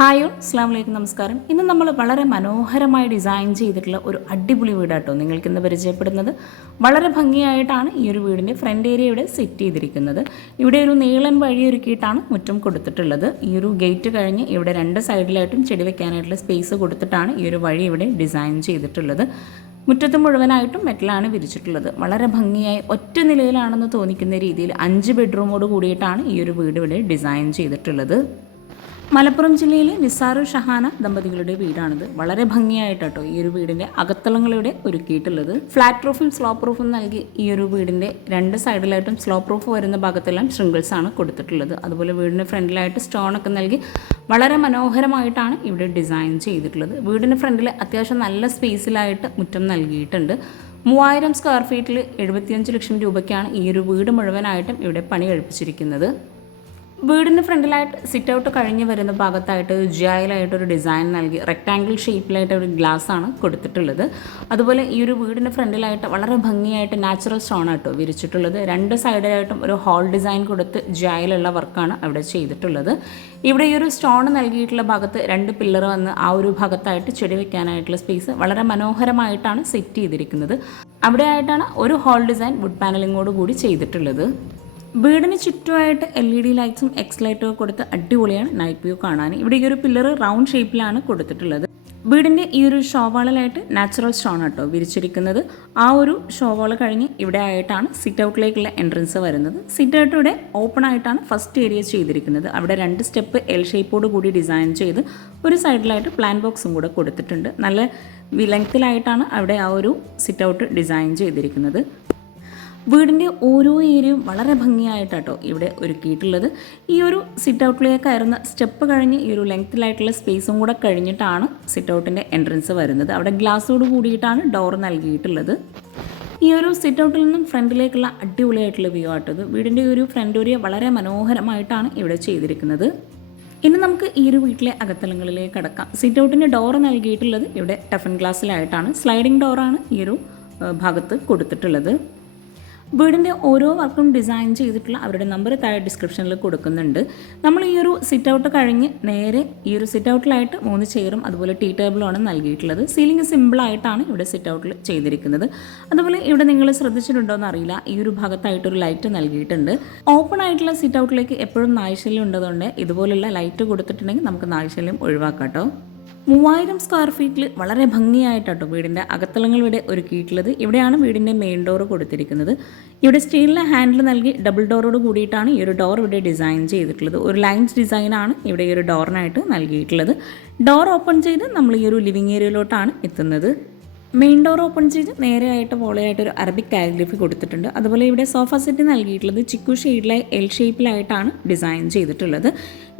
Hi അസ്സാം വലൈക്കും, നമസ്കാരം. ഇന്ന് നമ്മൾ വളരെ മനോഹരമായി ഡിസൈൻ ചെയ്തിട്ടുള്ള ഒരു അടിപൊളി വീടാട്ടോ നിങ്ങൾക്കിന്ന് പരിചയപ്പെടുന്നത്. വളരെ ഭംഗിയായിട്ടാണ് ഈ ഒരു വീടിൻ്റെ ഫ്രണ്ട് ഏരിയ ഇവിടെ സെറ്റ് ചെയ്തിരിക്കുന്നത്. ഇവിടെ ഒരു നീളൻ വഴി ഒരുക്കിയിട്ടാണ് മുറ്റം കൊടുത്തിട്ടുള്ളത്. ഈ ഒരു ഗേറ്റ് കഴിഞ്ഞ് ഇവിടെ രണ്ട് സൈഡിലായിട്ടും ചെടി വെക്കാനായിട്ടുള്ള സ്പേസ് കൊടുത്തിട്ടാണ് ഈ ഒരു വഴി ഇവിടെ ഡിസൈൻ ചെയ്തിട്ടുള്ളത്. മുറ്റത്ത് മുഴുവനായിട്ടും മെറ്റലാണ് വിരിച്ചിട്ടുള്ളത്. വളരെ ഭംഗിയായി ഒറ്റ നിലയിലാണെന്ന് തോന്നിക്കുന്ന രീതിയിൽ 5 ബെഡ്റൂമോട് കൂടിയിട്ടാണ് ഈ ഒരു വീട് ഇവിടെ ഡിസൈൻ ചെയ്തിട്ടുള്ളത്. മലപ്പുറം ജില്ലയിലെ നിസാറു ഷഹാന ദമ്പതികളുടെ വീടാണിത്. വളരെ ഭംഗിയായിട്ടോ ഈ ഒരു വീടിൻ്റെ അകത്തളങ്ങളിവിടെ ഒരുക്കിയിട്ടുള്ളത്. ഫ്ലാറ്റ് റൂഫും സ്ലോപ്പ് റൂഫും നൽകി ഈ ഒരു വീടിൻ്റെ രണ്ട് സൈഡിലായിട്ടും സ്ലോപ്പ് റൂഫ് വരുന്ന ഭാഗത്തെല്ലാം ഷ്രിങ്കിൾസ് ആണ് കൊടുത്തിട്ടുള്ളത്. അതുപോലെ വീടിന് ഫ്രണ്ടിലായിട്ട് സ്റ്റോണൊക്കെ നൽകി വളരെ മനോഹരമായിട്ടാണ് ഇവിടെ ഡിസൈൻ ചെയ്തിട്ടുള്ളത്. വീടിന് ഫ്രണ്ടിൽ അത്യാവശ്യം നല്ല സ്പേസിലായിട്ട് മുറ്റം നൽകിയിട്ടുണ്ട്. 3000 സ്ക്വയർ ഫീറ്റിൽ 75 ലക്ഷം രൂപയ്ക്കാണ് ഈ ഒരു വീട് മുഴുവനായിട്ടും ഇവിടെ പണി കഴിപ്പിച്ചിരിക്കുന്നത്. വീടിന് ഫ്രണ്ടിലായിട്ട് സിറ്റ് ഔട്ട് കഴിഞ്ഞ് വരുന്ന ഭാഗത്തായിട്ട് ജിയായിലായിട്ടൊരു ഡിസൈൻ നൽകി റെക്റ്റാങ്കിൾ ഷേപ്പിലായിട്ട് ഒരു ഗ്ലാസ് ആണ് കൊടുത്തിട്ടുള്ളത്. അതുപോലെ ഈ ഒരു വീടിന് ഫ്രണ്ടിലായിട്ട് വളരെ ഭംഗിയായിട്ട് നാച്ചുറൽ സ്റ്റോൺ ആട്ടോ വിരിച്ചിട്ടുള്ളത്. രണ്ട് സൈഡിലായിട്ടും ഒരു ഹോൾ ഡിസൈൻ കൊടുത്ത് ജിയായിലുള്ള വർക്കാണ് അവിടെ ചെയ്തിട്ടുള്ളത്. ഇവിടെ ഈ ഒരു സ്റ്റോൺ നൽകിയിട്ടുള്ള ഭാഗത്ത് 2 പില്ലർ വന്ന് ആ ഒരു ഭാഗത്തായിട്ട് ചെടി വെക്കാനായിട്ടുള്ള സ്പേസ് വളരെ മനോഹരമായിട്ടാണ് സെറ്റ് ചെയ്തിരിക്കുന്നത്. അവിടെ ആയിട്ടാണ് ഒരു ഹോൾ ഡിസൈൻ വുഡ് പാനലിങ്ങോട് കൂടി ചെയ്തിട്ടുള്ളത്. വീടിന് ചുറ്റുമായിട്ട് LED ലൈറ്റ്സും എക്സ് ലൈറ്റും കൊടുത്ത് അടിപൊളിയാണ് നൈറ്റ് വ്യൂ കാണാൻ. ഇവിടെ ഈ ഒരു പില്ലർ റൗണ്ട് ഷേപ്പിലാണ് കൊടുത്തിട്ടുള്ളത്. വീടിൻ്റെ ഈ ഒരു ഷോവാളിലായിട്ട് നാച്ചുറൽ സ്റ്റോൺ ആട്ടോ വിരിച്ചിരിക്കുന്നത്. ആ ഒരു ഷോവാൾ കഴിഞ്ഞ് ഇവിടെ ആയിട്ടാണ് സിറ്റ് ഔട്ടിലേക്കുള്ള എൻട്രൻസ് വരുന്നത്. സിറ്റ് ഔട്ട് ഇവിടെ ഓപ്പൺ ആയിട്ടാണ് ഫസ്റ്റ് ഏരിയ ചെയ്തിരിക്കുന്നത്. അവിടെ 2 സ്റ്റെപ്പ് L ഷേപ്പോട് കൂടി ഡിസൈൻ ചെയ്ത് ഒരു സൈഡിലായിട്ട് പ്ലാൻ ബോക്സും കൂടെ കൊടുത്തിട്ടുണ്ട്. നല്ല ലെങ്ത്തിലായിട്ടാണ് അവിടെ ആ ഒരു സിറ്റ് ഔട്ട് ഡിസൈൻ ചെയ്തിരിക്കുന്നത്. വീടിൻ്റെ ഓരോ ഏരിയയും വളരെ ഭംഗിയായിട്ടാട്ടോ ഇവിടെ ഒരുക്കിയിട്ടുള്ളത്. ഈ ഒരു സിറ്റ് ഔട്ടിലേക്ക് കയറുന്ന സ്റ്റെപ്പ് കഴിഞ്ഞ് ഈ ഒരു ലെങ്ത്തിലായിട്ടുള്ള സ്പേസും കൂടെ കഴിഞ്ഞിട്ടാണ് സിറ്റ് ഔട്ടിൻ്റെ എൻട്രൻസ് വരുന്നത്. അവിടെ ഗ്ലാസ്സോട് കൂടിയിട്ടാണ് ഡോർ നൽകിയിട്ടുള്ളത്. ഈ ഒരു സിറ്റ് ഔട്ടിൽ നിന്നും ഫ്രണ്ടിലേക്കുള്ള അടിപൊളിയായിട്ടുള്ള വ്യൂ ആട്ടത്. വീടിൻ്റെ ഒരു ഫ്രണ്ട് ഏരിയ വളരെ മനോഹരമായിട്ടാണ് ഇവിടെ ചെയ്തിരിക്കുന്നത്. ഇനി നമുക്ക് ഈ ഒരു വീട്ടിലെ അകത്തളങ്ങളിലേക്ക് കടക്കാം. സിറ്റ് ഔട്ടിൻ്റെ ഡോർ നൽകിയിട്ടുള്ളത് ഇവിടെ ടഫൻ ഗ്ലാസ്സിലായിട്ടാണ്. സ്ലൈഡിംഗ് ഡോറാണ് ഈ ഒരു ഭാഗത്ത് കൊടുത്തിട്ടുള്ളത്. വീടിൻ്റെ ഓരോ വർക്കും ഡിസൈൻ ചെയ്തിട്ടുള്ള അവരുടെ നമ്പർ താഴെ ഡിസ്ക്രിപ്ഷനിൽ കൊടുക്കുന്നുണ്ട്. നമ്മൾ ഈ ഒരു സിറ്റ് ഔട്ട് കഴിഞ്ഞ് നേരെ ഈ ഒരു സിറ്റ് ഔട്ടിലായിട്ട് 3 ചെയറും അതുപോലെ ടീ ടേബിളുമാണ് നൽകിയിട്ടുള്ളത്. സീലിംഗ് സിമ്പിളായിട്ടാണ് ഇവിടെ സിറ്റ് ഔട്ടിൽ ചെയ്തിരിക്കുന്നത്. അതുപോലെ ഇവിടെ നിങ്ങൾ ശ്രദ്ധിച്ചിട്ടുണ്ടോ എന്നറിയില്ല, ഈ ഒരു ഭാഗത്തായിട്ടൊരു ലൈറ്റ് നൽകിയിട്ടുണ്ട്. ഓപ്പൺ ആയിട്ടുള്ള സിറ്റ് ഔട്ടിലേക്ക് എപ്പോഴും നായ്ശല്യം ഉണ്ടതുകൊണ്ട് ഇതുപോലുള്ള ലൈറ്റ് കൊടുത്തിട്ടുണ്ടെങ്കിൽ നമുക്ക് നായ്ശല്യം ഒഴിവാക്കാം കേട്ടോ. 3000 സ്ക്വയർ ഫീറ്റിൽ വളരെ ഭംഗിയായിട്ടോ വീടിൻ്റെ അകത്തളങ്ങൾ ഇവിടെ ഒരുക്കിയിട്ടുള്ളത്. ഇവിടെയാണ് വീടിൻ്റെ മെയിൻ ഡോർ കൊടുത്തിരിക്കുന്നത്. ഇവിടെ സ്റ്റീലിലെ ഹാൻഡിൽ നൽകി ഡബിൾ ഡോറോട് കൂടിയിട്ടാണ് ഈ ഒരു ഡോർ ഇവിടെ ഡിസൈൻ ചെയ്തിട്ടുള്ളത്. ഒരു ലൈൻസ് ഡിസൈനാണ് ഇവിടെ ഈ ഒരു ഡോറിനായിട്ട് നൽകിയിട്ടുള്ളത്. ഡോർ ഓപ്പൺ ചെയ്ത് നമ്മൾ ഈ ഒരു ലിവിങ് ഏരിയയിലോട്ടാണ് എത്തുന്നത്. മെയിൻ ഡോർ ഓപ്പൺ ചെയ്ത് നേരെയായിട്ട് വോളയായിട്ട് ഒരു അറബിക് കാലിഗ്രഫി കൊടുത്തിട്ടുണ്ട്. അതുപോലെ ഇവിടെ സോഫ സെറ്റ് നൽകിയിട്ടുള്ളത് ചിക്കു ഷെയ്ഡിലായി L ഷേപ്പിലായിട്ടാണ് ഡിസൈൻ ചെയ്തിട്ടുള്ളത്.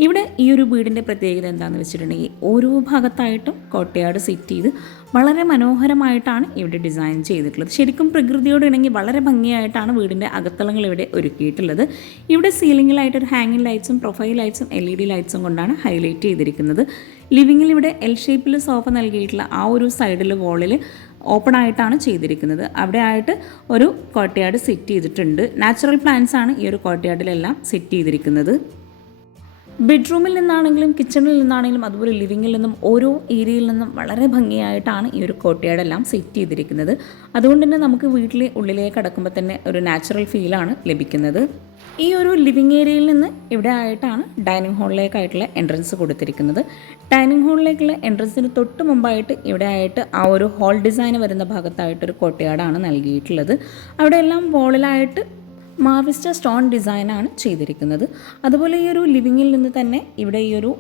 ഇവിടെ ഈ ഒരു വീടിൻ്റെ പ്രത്യേകത എന്താണെന്ന് വെച്ചിട്ടുണ്ടെങ്കിൽ ഓരോ ഭാഗത്തായിട്ടും കോട്ടയാട് സെറ്റ് ചെയ്ത് വളരെ മനോഹരമായിട്ടാണ് ഇവിടെ ഡിസൈൻ ചെയ്തിട്ടുള്ളത്. ശരിക്കും പ്രകൃതിയോട് ഇണങ്ങി വളരെ ഭംഗിയായിട്ടാണ് വീടിൻ്റെ അകത്തളങ്ങൾ ഇവിടെ ഒരുക്കിയിട്ടുള്ളത്. ഇവിടെ സീലിംഗിലായിട്ടൊരു ഹാങ്ങിങ് ലൈറ്റ്സും പ്രൊഫൈൽ ലൈറ്റ്സും LED ലൈറ്റ്സും കൊണ്ടാണ് ഹൈലൈറ്റ് ചെയ്തിരിക്കുന്നത്. ലിവിങ്ങിൽ ഇവിടെ L ഷേപ്പിൽ സോഫ നൽകിയിട്ടുള്ള ആ ഒരു സൈഡിൽ വോളിൽ ഓപ്പൺ ആയിട്ടാണ് ചെയ്തിരിക്കുന്നത്. അവിടെ ആയിട്ട് ഒരു കോട്ടയാട് സെറ്റ് ചെയ്തിട്ടുണ്ട്. നാച്ചുറൽ പ്ലാന്റ്സ് ആണ് ഈ ഒരു കോട്ടയാടിലെല്ലാം സെറ്റ് ചെയ്തിരിക്കുന്നത്. ബെഡ്റൂമിൽ നിന്നാണെങ്കിലും കിച്ചണിൽ നിന്നാണെങ്കിലും അതുപോലെ ലിവിങ്ങിൽ നിന്നും ഓരോ ഏരിയയിൽ നിന്നും വളരെ ഭംഗിയായിട്ടാണ് ഈ ഒരു കോട്ടയാടെല്ലാം സെറ്റ് ചെയ്തിരിക്കുന്നത്. അതുകൊണ്ട് തന്നെ നമുക്ക് വീട്ടിലെ ഉള്ളിലേക്ക് കടക്കുമ്പോൾ തന്നെ ഒരു നാച്ചുറൽ ഫീലാണ് ലഭിക്കുന്നത്. ഈ ഒരു ലിവിങ് ഏരിയയിൽ നിന്ന് ഇവിടെ ആയിട്ടാണ് ഡൈനിങ് ഹാളിലേക്കായിട്ടുള്ള എൻട്രൻസ് കൊടുത്തിരിക്കുന്നത്. ഡൈനിങ് ഹാളിലേക്കുള്ള എൻട്രൻസിന് തൊട്ട് മുമ്പായിട്ട് ഇവിടെ ആയിട്ട് ആ ഒരു ഹോൾ ഡിസൈൻ വരുന്ന ഭാഗത്തായിട്ടൊരു കോട്ടയാടാണ് നൽകിയിട്ടുള്ളത്. അവിടെയെല്ലാം വോളിലായിട്ട് മാർവിസ്റ്റ സ്റ്റോൺ ഡിസൈനാണ് ചെയ്തിരിക്കുന്നത്. അതുപോലെ ഈ ഒരു ലിവിങ്ങിൽ നിന്ന് തന്നെ ഇവിടെ ഈ ഒരു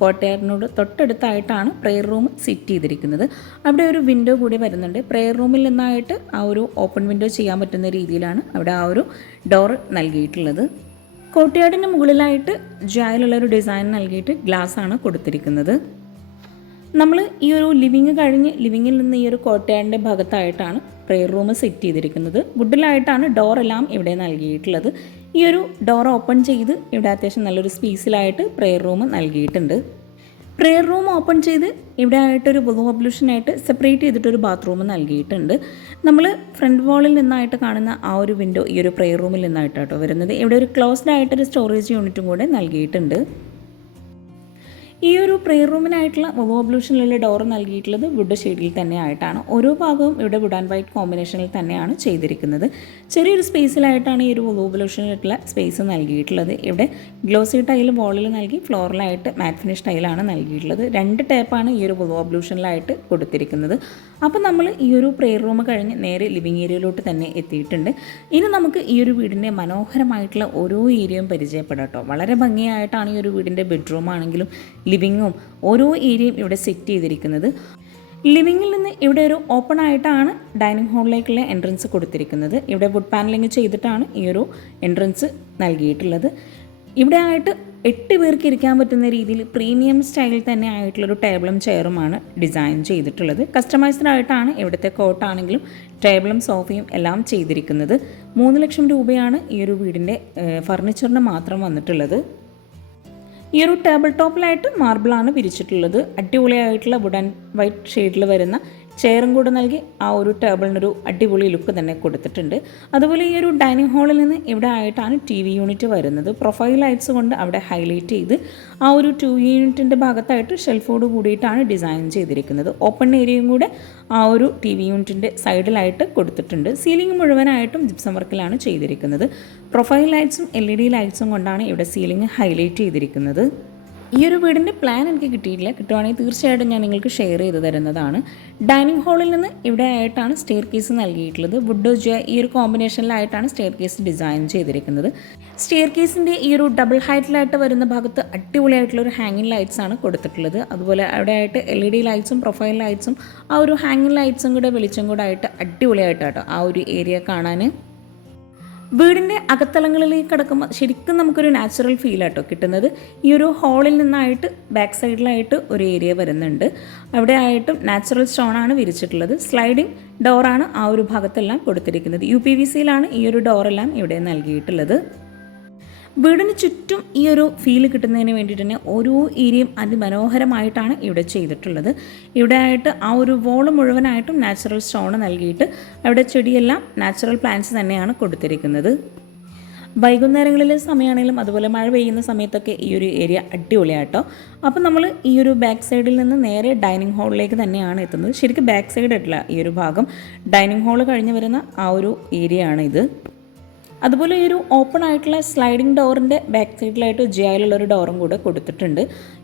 കോട്ടയാടിനോട് തൊട്ടടുത്തായിട്ടാണ് പ്രെയർ റൂം സെറ്റ് ചെയ്തിരിക്കുന്നത്. അവിടെ ഒരു വിൻഡോ കൂടി വരുന്നുണ്ട്. പ്രെയർ റൂമിൽ നിന്നായിട്ട് ആ ഒരു ഓപ്പൺ വിൻഡോ ചെയ്യാൻ പറ്റുന്ന രീതിയിലാണ് അവിടെ ആ ഒരു ഡോർ നൽകിയിട്ടുള്ളത്. കോട്ടയാടിന് മുകളിലായിട്ട് ജായിലുള്ളൊരു ഡിസൈൻ നൽകിയിട്ട് ഗ്ലാസ് ആണ് കൊടുത്തിരിക്കുന്നത്. നമ്മൾ ഈ ഒരു ലിവിങ് കഴിഞ്ഞ് ലിവിങ്ങിൽ നിന്ന് ഈ ഒരു കോട്ടയാടിൻ്റെ ഭാഗത്തായിട്ടാണ് പ്രെയർ റൂം സെറ്റ് ചെയ്തിരിക്കുന്നത്. വുഡിലായിട്ടാണ് ഡോറെല്ലാം ഇവിടെ നൽകിയിട്ടുള്ളത്. ഈ ഒരു ഡോർ ഓപ്പൺ ചെയ്ത് ഇവിടെ അത്യാവശ്യം നല്ലൊരു സ്പേസിലായിട്ട് പ്രെയർ റൂം നൽകിയിട്ടുണ്ട്. പ്രെയർ റൂം ഓപ്പൺ ചെയ്ത് ഇവിടെ ആയിട്ടൊരു വുളു അബ്ലൂഷനായിട്ട് സെപ്പറേറ്റ് ചെയ്തിട്ടൊരു ബാത്റൂം നൽകിയിട്ടുണ്ട്. നമ്മൾ ഫ്രണ്ട് വാളിൽ നിന്നായിട്ട് കാണുന്ന ആ ഒരു വിൻഡോ ഈ ഒരു പ്രെയർ റൂമിൽ നിന്നായിട്ടോ വരുന്നത്. ഇവിടെ ഒരു ക്ലോസ്ഡ് ആയിട്ടൊരു സ്റ്റോറേജ് യൂണിറ്റും കൂടെ നൽകിയിട്ടുണ്ട്. ഈ ഒരു പ്രെയർ റൂമിനായിട്ടുള്ള വുളു അബ്ലൂഷനിലുള്ള ഡോർ നൽകിയിട്ടുള്ളത് വുഡ് ഷെയ്ഡിൽ തന്നെ ആയിട്ടാണ്. ഓരോ ഭാഗവും ഇവിടെ വുഡ് ആൻഡ് വൈറ്റ് കോമ്പിനേഷനിൽ തന്നെയാണ് ചെയ്തിരിക്കുന്നത്. ചെറിയൊരു സ്പേസിലായിട്ടാണ് ഈ ഒരു വുളു അബ്ലൂഷനിലുള്ള സ്പേസ് നൽകിയിട്ടുള്ളത്. ഇവിടെ ഗ്ലോസി ടൈൽ വാളിൽ നൽകി ഫ്ലോറിലായിട്ട് മാറ്റ് ഫിനിഷ് ടൈലാണ് നൽകിയിട്ടുള്ളത്. 2 ടേപ്പാണ് ഈ ഒരു വുളു അബ്ലൂഷനിലായിട്ട് കൊടുത്തിരിക്കുന്നത്. അപ്പോൾ നമ്മൾ ഈ ഒരു പ്രെയർ റൂം കഴിഞ്ഞ് നേരെ ലിവിങ് ഏരിയയിലോട്ട് തന്നെ എത്തിയിട്ടുണ്ട്. ഇനി നമുക്ക് ഈ ഒരു വീടിൻ്റെ മനോഹരമായിട്ടുള്ള ഓരോ ഏരിയയും പരിചയപ്പെടാം കേട്ടോ. വളരെ ഭംഗിയായിട്ടാണ് ഈ ഒരു വീടിൻ്റെ ബെഡ്റൂം ആണെങ്കിലും ലിവിങ്ങും ഓരോ ഏരിയയും ഇവിടെ സെറ്റ് ചെയ്തിരിക്കുന്നത്. ലിവിങ്ങിൽ നിന്ന് ഇവിടെ ഒരു ഓപ്പൺ ആയിട്ടാണ് ഡൈനിങ് ഹാളിലേക്കുള്ള എൻട്രൻസ് കൊടുത്തിരിക്കുന്നത്. ഇവിടെ വുഡ് പാനലിങ് ചെയ്തിട്ടാണ് ഈ ഒരു എൻട്രൻസ് നൽകിയിട്ടുള്ളത്. ഇവിടെ ആയിട്ട് 8 പേർക്ക് ഇരിക്കാൻ പറ്റുന്ന രീതിയിൽ പ്രീമിയം സ്റ്റൈലിൽ തന്നെ ആയിട്ടുള്ളൊരു ടേബിളും ചെയറുമാണ് ഡിസൈൻ ചെയ്തിട്ടുള്ളത്. കസ്റ്റമൈസ്ഡ് ആയിട്ടാണ് ഇവിടുത്തെ കോട്ടാണെങ്കിലും ടേബിളും സോഫയും എല്ലാം ചെയ്തിരിക്കുന്നത്. 3 ലക്ഷം രൂപയാണ് ഈ ഒരു വീടിൻ്റെ ഫർണിച്ചറിന് മാത്രം വന്നിട്ടുള്ളത്. ഈ ഒരു ടേബിൾ ടോപ്പിലായിട്ട് മാർബിളാണ് വിരിച്ചിട്ടുള്ളത്. അടിപൊളിയായിട്ടുള്ള വുഡ് ആൻഡ് വൈറ്റ് ഷെയ്ഡിൽ വരുന്ന ചെയറും കൂടെ നൽകി ആ ഒരു ടേബിളിനൊരു അടിപൊളി ലുക്ക് തന്നെ കൊടുത്തിട്ടുണ്ട്. അതുപോലെ ഈ ഒരു ഡൈനിങ് ഹാളിൽ നിന്ന് ഇവിടെ ആയിട്ടാണ് TV യൂണിറ്റ് വരുന്നത്. പ്രൊഫൈൽ ലൈറ്റ്സ് കൊണ്ട് അവിടെ ഹൈലൈറ്റ് ചെയ്ത് ആ ഒരു TV യൂണിറ്റിൻ്റെ ഭാഗത്തായിട്ട് ഷെൽഫോട് കൂടിയിട്ടാണ് ഡിസൈൻ ചെയ്തിരിക്കുന്നത്. ഓപ്പൺ ഏരിയയും കൂടെ ആ ഒരു TV യൂണിറ്റിൻ്റെ സൈഡിലായിട്ട് കൊടുത്തിട്ടുണ്ട്. സീലിംഗ് മുഴുവനായിട്ടും ജിപ്സം വർക്കിലാണ് ചെയ്തിരിക്കുന്നത്. പ്രൊഫൈൽ ലൈറ്റ്സും LED ലൈറ്റ്സും കൊണ്ടാണ് ഇവിടെ സീലിംഗ് ഹൈലൈറ്റ് ചെയ്തിരിക്കുന്നത്. ഈ ഒരു വീടിൻ്റെ പ്ലാൻ എനിക്ക് കിട്ടിയിട്ടില്ല. കിട്ടുവാണെങ്കിൽ തീർച്ചയായിട്ടും ഞാൻ നിങ്ങൾക്ക് ഷെയർ ചെയ്ത് തരുന്നതാണ്. ഡൈനിങ് ഹാളിൽ നിന്ന് ഇവിടെ ആയിട്ടാണ് സ്റ്റെയർ കേസ് നൽകിയിട്ടുള്ളത്. വുഡ് ജെ ഈ ഒരു കോമ്പിനേഷനിലായിട്ടാണ് സ്റ്റെയർ കേസ് ഡിസൈൻ ചെയ്തിരിക്കുന്നത്. സ്റ്റെയർ കേസിൻ്റെ ഈ ഒരു ഡബിൾ ഹൈറ്റിലായിട്ട് വരുന്ന ഭാഗത്ത് അടിപൊളിയായിട്ടുള്ളൊരു ഹാങ്ങിങ് ലൈറ്റ്സ് ആണ് കൊടുത്തിട്ടുള്ളത്. അതുപോലെ അവിടെ ആയിട്ട് LED ലൈറ്റ്സും പ്രൊഫൈൽ ലൈറ്റ്സും ആ ഒരു ഹാങ്ങിങ് ലൈറ്റ്സും കൂടെ വെളിച്ചം കൂടെ ആയിട്ട് അടിപൊളിയായിട്ടാട്ടോ ആ ഒരു ഏരിയ കാണാൻ. വീടിൻ്റെ അകത്തളങ്ങളിലേക്ക് കിടക്കുമ്പോൾ ശരിക്കും നമുക്കൊരു നാച്ചുറൽ ഫീൽ ആട്ടോ കിട്ടുന്നത്. ഈ ഒരു ഹാളിൽ നിന്നായിട്ട് ബാക്ക് സൈഡിലായിട്ട് ഒരു ഏരിയ വരുന്നുണ്ട്. അവിടെ ആയിട്ടും നാച്ചുറൽ സ്റ്റോണാണ് വിരിച്ചിട്ടുള്ളത്. സ്ലൈഡിങ് ഡോറാണ് ആ ഒരു ഭാഗത്തെല്ലാം കൊടുത്തിരിക്കുന്നത്. UPVCയിലാണ് ഈ ഒരു ഡോറെല്ലാം ഇവിടെ നൽകിയിട്ടുള്ളത്. വീടിന് ചുറ്റും ഈ ഒരു ഫീൽ കിട്ടുന്നതിന് വേണ്ടിയിട്ട് തന്നെ ഓരോ ഏരിയയും അതിമനോഹരമായിട്ടാണ് ഇവിടെ ചെയ്തിട്ടുള്ളത്. ഇവിടെ ആയിട്ട് ആ ഒരു വോള് മുഴുവനായിട്ടും നാച്ചുറൽ സ്റ്റോൺ നൽകിയിട്ട് അവിടെ ചെടിയെല്ലാം നാച്ചുറൽ പ്ലാന്റ്സ് തന്നെയാണ് കൊടുത്തിരിക്കുന്നത്. വൈകുന്നേരങ്ങളിലെ സമയമാണെങ്കിലും അതുപോലെ മഴ പെയ്യുന്ന സമയത്തൊക്കെ ഈ ഒരു ഏരിയ അടിപൊളിയാട്ടോ. അപ്പോൾ നമ്മൾ ഈ ഒരു ബാക്ക് സൈഡിൽ നിന്ന് നേരെ ഡൈനിങ് ഹാളിലേക്ക് തന്നെയാണ് എത്തുന്നത്. ശരിക്കും ബാക്ക് സൈഡ് ആയിട്ടില്ല, ഈ ഒരു ഭാഗം ഡൈനിങ് ഹാൾ കഴിഞ്ഞ് വരുന്ന ആ ഒരു ഏരിയ ആണ് ഇത്. അതുപോലെ ഈ ഒരു ഓപ്പൺ ആയിട്ടുള്ള സ്ലൈഡിംഗ് ഡോറിൻ്റെ ബാക്ക് സൈഡിലായിട്ട് ജിയായിലുള്ളൊരു ഡോറും കൂടെ കൊടുത്തിട്ടുണ്ട്.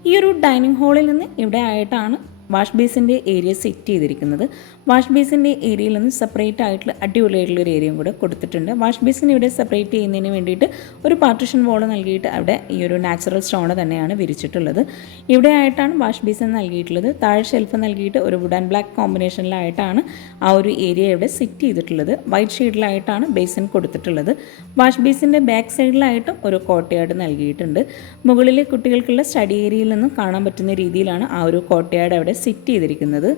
ഈ ഒരു ഡൈനിങ് ഹാളിൽ നിന്ന് ഇവിടെ ആയിട്ടാണ് വാഷ് ബേസിൻ്റെ ഏരിയ സെറ്റ് ചെയ്തിരിക്കുന്നത്. വാഷ് ബേസിൻ്റെ ഏരിയയിൽ നിന്ന് സെപ്പറേറ്റ് ആയിട്ടുള്ള അടിപൊളിയായിട്ടുള്ളൊരു ഏരിയയും കൂടെ കൊടുത്തിട്ടുണ്ട്. വാഷ് ബേസിന് ഇവിടെ സെപ്പറേറ്റ് ചെയ്യുന്നതിന് വേണ്ടിയിട്ട് ഒരു പാർട്ടിഷൻ വോൾ നൽകിയിട്ട് അവിടെ ഈ ഒരു നാച്ചുറൽ സ്റ്റോൺ തന്നെയാണ് വിരിച്ചിട്ടുള്ളത്. ഇവിടെ ആയിട്ടാണ് വാഷ് ബേസിൻ നൽകിയിട്ടുള്ളത്. താഴെ ഷെൽഫ് നൽകിയിട്ട് ഒരു വുഡ് ആൻഡ് ബ്ലാക്ക് കോമ്പിനേഷനിലായിട്ടാണ് ആ ഒരു ഏരിയ ഇവിടെ സെറ്റ് ചെയ്തിട്ടുള്ളത്. വൈറ്റ് ഷെയ്ഡിലായിട്ടാണ് ബേസിൻ കൊടുത്തിട്ടുള്ളത്. വാഷ് ബേസിൻ്റെ ബാക്ക് സൈഡിലായിട്ടും ഒരു കോട്ടയാട് നൽകിയിട്ടുണ്ട്. മുകളിൽ കുട്ടികൾക്കുള്ള സ്റ്റഡി ഏരിയയിൽ നിന്നും കാണാൻ പറ്റുന്ന രീതിയിലാണ് ആ ഒരു കോട്ടയാട് അവിടെ സെറ്റ് ചെയ്തിരിക്കുന്നത്.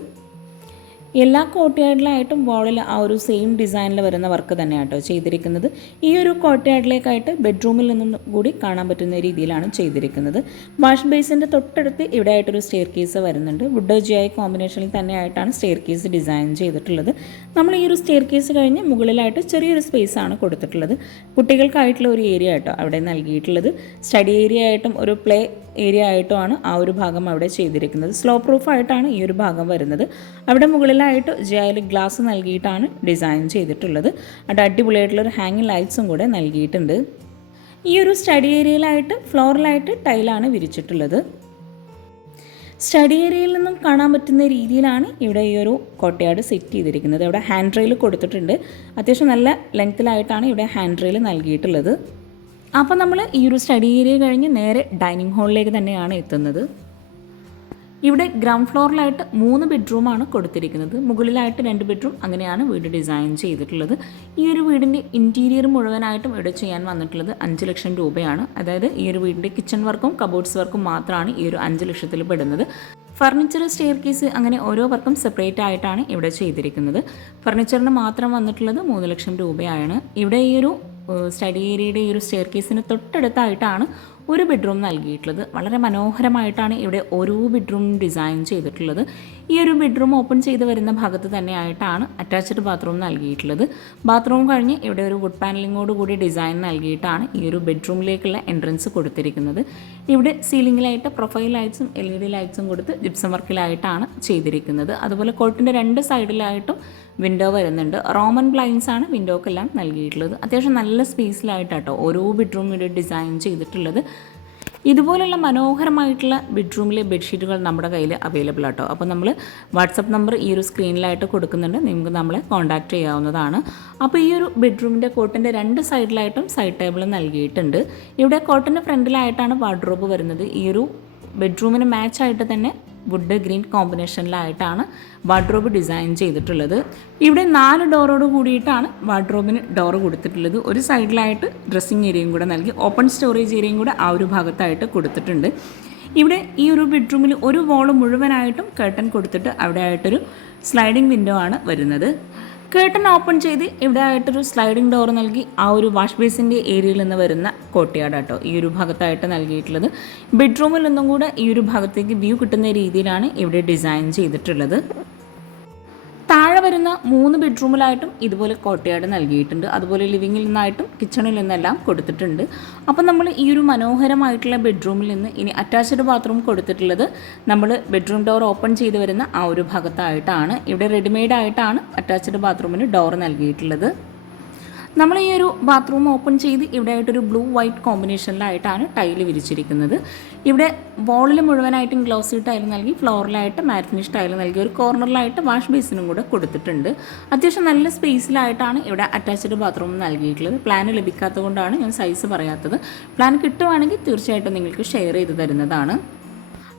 എല്ലാ കോട്ടയാടിലായിട്ടും വാളിൽ ആ ഒരു സെയിം ഡിസൈനിൽ വരുന്ന വർക്ക് തന്നെയാണ് കേട്ടോ ചെയ്തിരിക്കുന്നത്. ഈ ഒരു കോട്ടയാടിലേക്കായിട്ട് ബെഡ്റൂമിൽ നിന്നും കൂടി കാണാൻ പറ്റുന്ന രീതിയിലാണ് ചെയ്തിരിക്കുന്നത്. വാഷ് ബേസിൻ്റെ തൊട്ടടുത്ത് ഇവിടെ ആയിട്ടൊരു സ്റ്റെയർ കേസ് വരുന്നുണ്ട്. വുഡ് GI കോമ്പിനേഷനിൽ തന്നെയായിട്ടാണ് സ്റ്റെയർ കേസ് ഡിസൈൻ ചെയ്തിട്ടുള്ളത്. നമ്മൾ ഈ ഒരു സ്റ്റെയർ കേസ് കഴിഞ്ഞ് മുകളിലായിട്ട് ചെറിയൊരു സ്പേസ് ആണ് കൊടുത്തിട്ടുള്ളത്. കുട്ടികൾക്കായിട്ടുള്ള ഒരു ഏരിയ ആയിട്ടോ അവിടെ നൽകിയിട്ടുള്ളത്. സ്റ്റഡി ഏരിയ ആയിട്ടും ഒരു പ്ലേ ഏരിയ ആയിട്ടുമാണ് ആ ഒരു ഭാഗം അവിടെ ചെയ്തിരിക്കുന്നത്. സ്ലോ പ്രൂഫായിട്ടാണ് ഈ ഒരു ഭാഗം വരുന്നത്. അവിടെ മുകളിലായിട്ട് GI ഗ്ലാസ് നൽകിയിട്ടാണ് ഡിസൈൻ ചെയ്തിട്ടുള്ളത്. അവിടെ അടിപൊളിയായിട്ടുള്ളൊരു ഹാങ്ങിങ് ലൈറ്റ്സും കൂടെ നൽകിയിട്ടുണ്ട്. ഈ ഒരു സ്റ്റഡി ഏരിയയിലായിട്ട് ഫ്ലോറിലായിട്ട് ടൈലാണ് വിരിച്ചിട്ടുള്ളത്. സ്റ്റഡി ഏരിയയിൽ നിന്നും കാണാൻ പറ്റുന്ന രീതിയിലാണ് ഇവിടെ ഈ ഒരു കോട്ടയാട് സെറ്റ് ചെയ്തിരിക്കുന്നത്. ഇവിടെ ഹാൻഡ് റെയിൽ കൊടുത്തിട്ടുണ്ട്. അത്യാവശ്യം നല്ല ലെങ്ത്തിലായിട്ടാണ് ഇവിടെ ഹാൻഡ് റെയിൽ നൽകിയിട്ടുള്ളത്. അപ്പോൾ നമ്മൾ ഈ ഒരു സ്റ്റഡി ഏരിയ കഴിഞ്ഞ് നേരെ ഡൈനിങ് ഹാളിലേക്ക് തന്നെയാണ് എത്തുന്നത്. ഇവിടെ ഗ്രൗണ്ട് ഫ്ലോറിലായിട്ട് 3 ബെഡ്റൂമാണ് കൊടുത്തിരിക്കുന്നത്. മുകളിലായിട്ട് 2 ബെഡ്റൂം, അങ്ങനെയാണ് വീട് ഡിസൈൻ ചെയ്തിട്ടുള്ളത്. ഈ ഒരു വീടിൻ്റെ ഇൻറ്റീരിയർ മുഴുവനായിട്ടും ഇവിടെ ചെയ്യാൻ വന്നിട്ടുള്ളത് 5 ലക്ഷം രൂപയാണ്. അതായത് ഈ ഒരു വീടിൻ്റെ കിച്ചൺ വർക്കും കബോർഡ്സ് വർക്കും മാത്രമാണ് ഈ ഒരു 5 ലക്ഷത്തിൽ പെടുന്നത്. ഫർണിച്ചർ, സ്റ്റെയർ കേസ് അങ്ങനെ ഓരോ വർക്കും സെപ്പറേറ്റ് ആയിട്ടാണ് ഇവിടെ ചെയ്തിരിക്കുന്നത്. ഫർണിച്ചറിന് മാത്രം വന്നിട്ടുള്ളത് 3 ലക്ഷം രൂപയാണ്. ഇവിടെ ഈ ഒരു സ്റ്റഡി ഏരിയയുടെ ഈ ഒരു സ്റ്റെയർ കേസിന് തൊട്ടടുത്തായിട്ടാണ് ഒരു ബെഡ്റൂം നൽകിയിട്ടുള്ളത്. വളരെ മനോഹരമായിട്ടാണ് ഇവിടെ ഓരോ ബെഡ്റൂമും ഡിസൈൻ ചെയ്തിട്ടുള്ളത്. ഈ ഒരു ബെഡ്റൂം ഓപ്പൺ ചെയ്ത് വരുന്ന ഭാഗത്ത് തന്നെയായിട്ടാണ് അറ്റാച്ച്ഡ് ബാത്റൂം നൽകിയിട്ടുള്ളത്. ബാത്റൂം കഴിഞ്ഞ് ഇവിടെ ഒരു വുഡ് പാനലിങ്ങോട് കൂടി ഡിസൈൻ നൽകിയിട്ടാണ് ഈ ഒരു ബെഡ്റൂമിലേക്കുള്ള എൻട്രൻസ് കൊടുത്തിരിക്കുന്നത്. ഇവിടെ സീലിംഗിലായിട്ട് പ്രൊഫൈൽ ലൈറ്റ്സും LED ലൈറ്റ്സും കൊടുത്ത് ജിപ്സം വർക്കിലായിട്ടാണ് ചെയ്തിരിക്കുന്നത്. അതുപോലെ കോട്ടിൻ്റെ 2 സൈഡിലായിട്ടും വിൻഡോ വരുന്നുണ്ട്. റോമൻ ബ്ലൈൻഡ്സ് ആണ് വിൻഡോക്കെല്ലാം നൽകിയിട്ടുള്ളത്. അത്യാവശ്യം നല്ല സ്പേസിലായിട്ടാട്ടോ ഓരോ ബെഡ്റൂം ഇവിടെ ഡിസൈൻ ചെയ്തിട്ടുള്ളത്. ഇതുപോലുള്ള മനോഹരമായിട്ടുള്ള ബെഡ്റൂമിലെ ബെഡ്ഷീറ്റുകൾ നമ്മുടെ കയ്യിൽ അവൈലബിൾ ആട്ടോ. അപ്പോൾ നമ്മൾ വാട്സപ്പ് നമ്പർ ഈ ഒരു സ്ക്രീനിലായിട്ട് കൊടുക്കുന്നുണ്ട്, നിങ്ങൾക്ക് നമ്മളെ കോൺടാക്റ്റ് ചെയ്യാവുന്നതാണ്. അപ്പോൾ ഈ ഒരു ബെഡ്റൂമിൻ്റെ കോട്ടിൻ്റെ 2 സൈഡിലായിട്ടും സൈഡ് ടേബിൾ നൽകിയിട്ടുണ്ട്. ഇവിടെ കോട്ടിൻ്റെ ഫ്രണ്ടിലായിട്ടാണ് വാർഡ്രോബ് വരുന്നത്. ഈ ഒരു ബെഡ്റൂമിന് മാച്ചായിട്ട് തന്നെ വുഡ് ഗ്രീൻ കോമ്പിനേഷനിലായിട്ടാണ് വാർഡ്രോബ് ഡിസൈൻ ചെയ്തിട്ടുള്ളത്. ഇവിടെ 4 ഡോറോട് കൂടിയിട്ടാണ് വാർഡ്രോബിന് ഡോർ കൊടുത്തിട്ടുള്ളത്. ഒരു സൈഡിലായിട്ട് ഡ്രസ്സിങ് ഏരിയയും കൂടെ നൽകി ഓപ്പൺ സ്റ്റോറേജ് ഏരിയയും കൂടെ ആ ഒരു ഭാഗത്തായിട്ട് കൊടുത്തിട്ടുണ്ട്. ഇവിടെ ഈ ഒരു ബെഡ്റൂമിൽ ഒരു വോള് മുഴുവനായിട്ടും കർട്ടൻ കൊടുത്തിട്ട് അവിടെ ആയിട്ടൊരു സ്ലൈഡിംഗ് വിൻഡോ ആണ് വരുന്നത്. കേട്ടൺ ഓപ്പൺ ചെയ്ത് ഇവിടെ ആയിട്ടൊരു സ്ലൈഡിംഗ് ഡോർ നൽകി ആ ഒരു വാഷ് ബേസിൻ്റെ ഏരിയയിൽ നിന്ന് വരുന്ന കോട്ടയാട് കേട്ടോ ഈ ഒരു ഭാഗത്തായിട്ട് നൽകിയിട്ടുള്ളത്. ബെഡ്റൂമിൽ നിന്നും കൂടെ ഈ ഒരു ഭാഗത്തേക്ക് വ്യൂ കിട്ടുന്ന രീതിയിലാണ് ഇവിടെ ഡിസൈൻ ചെയ്തിട്ടുള്ളത്. താഴെ വരുന്ന 3 ബെഡ്റൂമിലായിട്ടും ഇതുപോലെ കോട്ടയാട് നൽകിയിട്ടുണ്ട്. അതുപോലെ ലിവിങ്ങിൽ നിന്നായിട്ടും കിച്ചണിൽ നിന്നെല്ലാം കൊടുത്തിട്ടുണ്ട്. അപ്പം നമ്മൾ ഈ ഒരു മനോഹരമായിട്ടുള്ള ബെഡ്റൂമിൽ നിന്ന് ഇനി അറ്റാച്ച്ഡ് ബാത്റൂം കൊടുത്തിട്ടുള്ളത് നമ്മൾ ബെഡ്റൂം ഡോർ ഓപ്പൺ ചെയ്ത് വരുന്ന ആ ഒരു ഭാഗത്തായിട്ടാണ്. ഇവിടെ റെഡിമെയ്ഡ് ആയിട്ടാണ് അറ്റാച്ച്ഡ് ബാത്റൂമിന് ഡോർ നൽകിയിട്ടുള്ളത്. നമ്മൾ ഈ ഒരു ബാത്റൂം ഓപ്പൺ ചെയ്ത് ഇവിടെ ആയിട്ടൊരു ബ്ലൂ വൈറ്റ് കോമ്പിനേഷനിലായിട്ടാണ് ടൈല് വിരിച്ചിരിക്കുന്നത്. ഇവിടെ വോളിൽ മുഴുവനായിട്ടും ഗ്ലോസി ടൈൽ നൽകി ഫ്ലോറിലായിട്ട് മാറ്റ് ഫിനിഷ് ടൈൽ നൽകി ഒരു കോർണറിലായിട്ട് വാഷ് ബേസിനും കൂടെ കൊടുത്തിട്ടുണ്ട്. അത്യാവശ്യം നല്ല സ്പേസിലായിട്ടാണ് ഇവിടെ അറ്റാച്ച്ഡ് ബാത്റൂം നൽകിയിട്ടുള്ളത്. പ്ലാൻ ലഭിക്കാത്തത് കൊണ്ടാണ് ഞാൻ സൈസ് പറയാത്തത്. പ്ലാൻ കിട്ടുവാണെങ്കിൽ തീർച്ചയായിട്ടും നിങ്ങൾക്ക് ഷെയർ ചെയ്ത് തരുന്നതാണ്.